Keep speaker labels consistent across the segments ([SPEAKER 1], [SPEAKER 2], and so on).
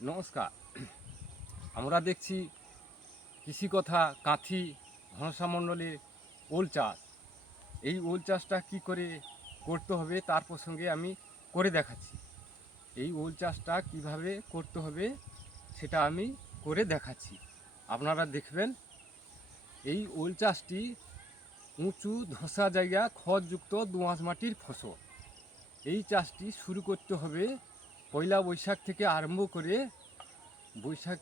[SPEAKER 1] নমস্কার। আমরা দেখছি কৃষি কথা ঘনসা মণ্ডলের ওল চাষ। এই ওল চাষটা কি করে করতে হবে তার প্রসঙ্গে আমি করে দেখাচ্ছি। এই ওল চাষটা কীভাবে করতে হবে সেটা আমি করে দেখাচ্ছি। আপনারা দেখবেন, এই ওল চাষটি উঁচু ধসা জায়গা খড়যুক্ত দোঁয়াশ মাটির ফসল। এই চাষটি শুরু করতে হবে পয়লা বৈশাখ থেকে আরম্ভ করে বৈশাখ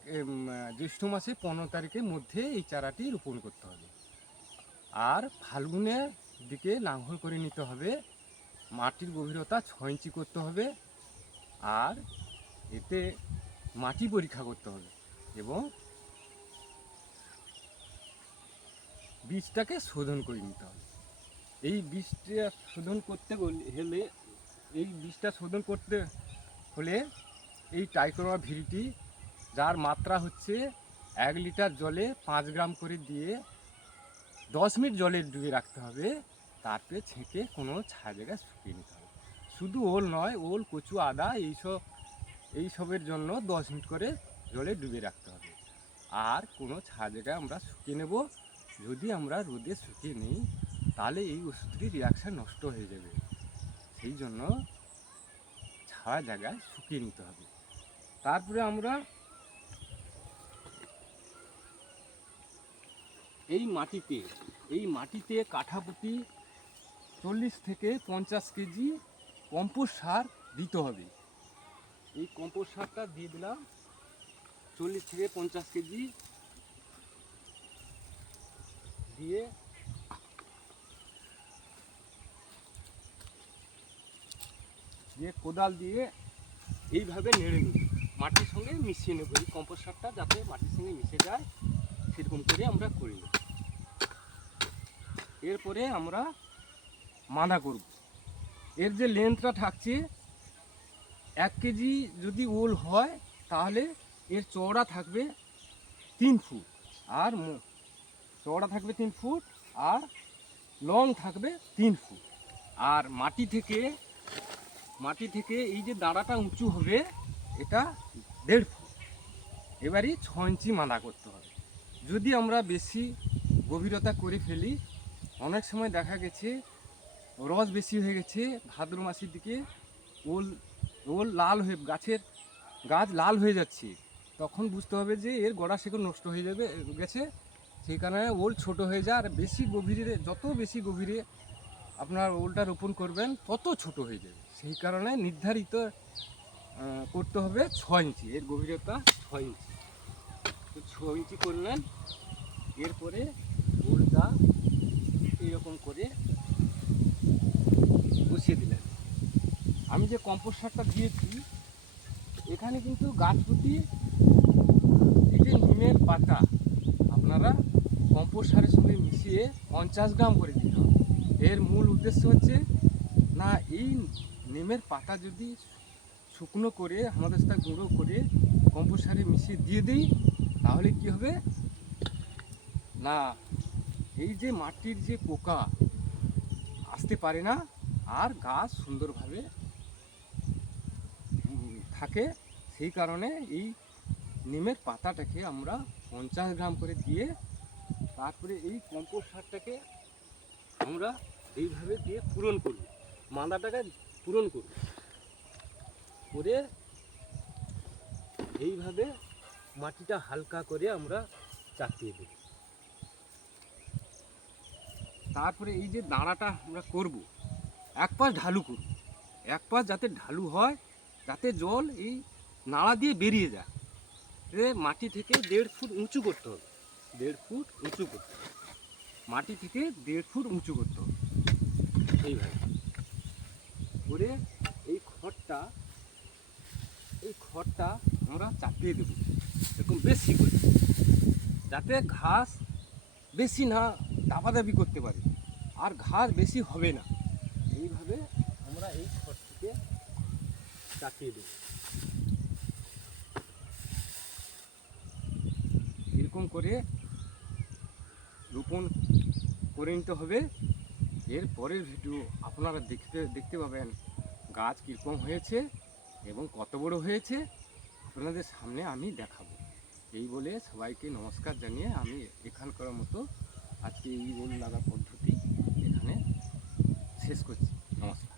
[SPEAKER 1] জ্যৈষ্ঠ মাসে পনেরো তারিখের মধ্যে এই চারাটি রোপণ করতে হবে। আর ফাল্গুনের দিকে লাঙ্গল করে নিতে হবে। মাটির গভীরতা ছ ইঞ্চি করতে হবে। আর এতে মাটি পরীক্ষা করতে হবে এবং বীজটাকে শোধন করে নিতে হবে। এই বীজটা শোধন করতে হলে এই বীজটা শোধন করতে হলে এই টাইকোমা ভিরিটি যার মাত্রা হচ্ছে এক লিটার জলে পাঁচ গ্রাম করে দিয়ে দশ মিনিট জলে ডুবে রাখতে হবে, তারপরে ছেঁকে কোনো ছায়া জায়গায় শুকিয়ে নিতে হবে। শুধু ওল নয়, ওল, কচু, আদা এইসব এইসবের জন্য দশ মিনিট করে জলে ডুবে রাখতে হবে। আর কোনো ছায়া জায়গায় আমরা শুকিয়ে নেব, যদি আমরা রোদে শুকিয়ে নিই, তাহলে এই ওষুধটির রিয়াকশান নষ্ট হয়ে যাবে। সেই জন্য ছায়া জায়গায় শুকিয়ে নিতে হবে। তারপরে আমরা এই মাটিতে এই মাটিতে কাঠাপুটি চল্লিশ থেকে পঞ্চাশ কেজি কম্পোস্ট সার দিতে হবে। এই কম্পোস্ট সারটা দিয়ে দিলাম চল্লিশ থেকে পঞ্চাশ কেজি। দিয়ে দিয়ে কোদাল দিয়ে এইভাবে নেড়ে নেব। মাটির সঙ্গে মিশিয়ে নেব। এই কম্পোস্ট সারটা যাতে মাটির সঙ্গে মিশে যায়, সেরকম করে আমরা করি এরপরে আমরা মাদা করব। এর যে লেন্থটা থাকছে, এক কেজি যদি ওল হয়, তাহলে এর চওড়া থাকবে তিন ফুট আর চওড়া থাকবে তিন ফুট আর লং থাকবে তিন ফুট। আর মাটি থেকে মাটি থেকে এই যে দাঁড়াটা উঁচু হবে, এটা দেড় ফুট। এবারই ছ ইঞ্চি মাদা করতে হবে। যদি আমরা বেশি গভীরতা করে ফেলি, অনেক সময় দেখা গেছে রস বেশি হয়ে গেছে, ভাদ্র মাসের দিকে ওল ওল লাল হয়ে, গাছের গাছ লাল হয়ে যাচ্ছে, তখন বুঝতে হবে যে এর গোড়া শেকড় নষ্ট হয়ে যাবে, গেছে। সেই কারণে ওল ছোট হয়ে যায়, আর বেশি গভীরে, যত বেশি গভীরে আপনার ওলটা রোপণ করবেন, তত ছোট হয়ে যাবে। সেই কারণে নির্ধারিত করতে হবে ছ ইঞ্চি। এর গভীরতা ছ ইঞ্চি। তো ছ ইঞ্চি করলেন, এরপরে ওলটা এইরকম করে বসিয়ে দিলেন। আমি যে কম্পোস্ট সারটা দিয়েছি, এখানে কিন্তু গাছ প্রতি এই যে নিমের পাতা, আপনারা কম্পোস্ট সারের সঙ্গে মিশিয়ে পঞ্চাশ গ্রাম করে দিতে হবে। এর মূল উদ্দেশ্য হচ্ছে, না, এই নিমের পাতা যদি শুকনো করে, আমাদের সাথে গুঁড়ো করে, কম্পোস্ট সারে মিশিয়ে দিয়ে দিই, তাহলে কি হবে? না, এই যে মাটির যে পোকা আসতে পারে না, আর গাছ সুন্দরভাবে থাকে, সেই কারণে এই নিমের পাতাটাকে আমরা পঞ্চাশ গ্রাম করে দিয়ে, তারপরে এই কম্পোস্ট সারটাকে আমরা এইভাবে দিয়ে পূরণ করব। মাদাটাকে পূরণ করব। করে এইভাবে মাটিটা হালকা করে আমরা চাপিয়ে দেব। তারপরে এই যে দাঁড়াটা আমরা করব, এক পাশ ঢালু করব। এক পাশ যাতে ঢালু হয়, যাতে জল এই নাড়া দিয়ে বেরিয়ে যায়। মাটি থেকে দেড় ফুট উঁচু করতে হবে। দেড় ফুট উঁচু করতে হবে। মাটি থেকে দেড় ফুট উঁচু করতো। এইভাবে। করে এই খড়টা এই খড়টা আমরা চাপিয়ে দেবো। এরকম বেশি করে। যাতে ঘাস বেশি না দাবাদাবি করতে পারে। আর ঘাস বেশি হবে না। এইভাবে আমরা এই খড়টিকে চাপিয়ে দেবো। এরকম করে রোপণ করে নিতে হবে। এরপরের ভিডিও আপনারা দেখতে দেখতে পাবেন গাছ কীরকম হয়েছে এবং কত বড় হয়েছে। আপনাদের সামনে আমি দেখাবো। এই বলে সবাইকে নমস্কার জানিয়ে আমি এখানকার মতো আজকে এই বল লাগা পদ্ধতি এখানে শেষ করছি। নমস্কার।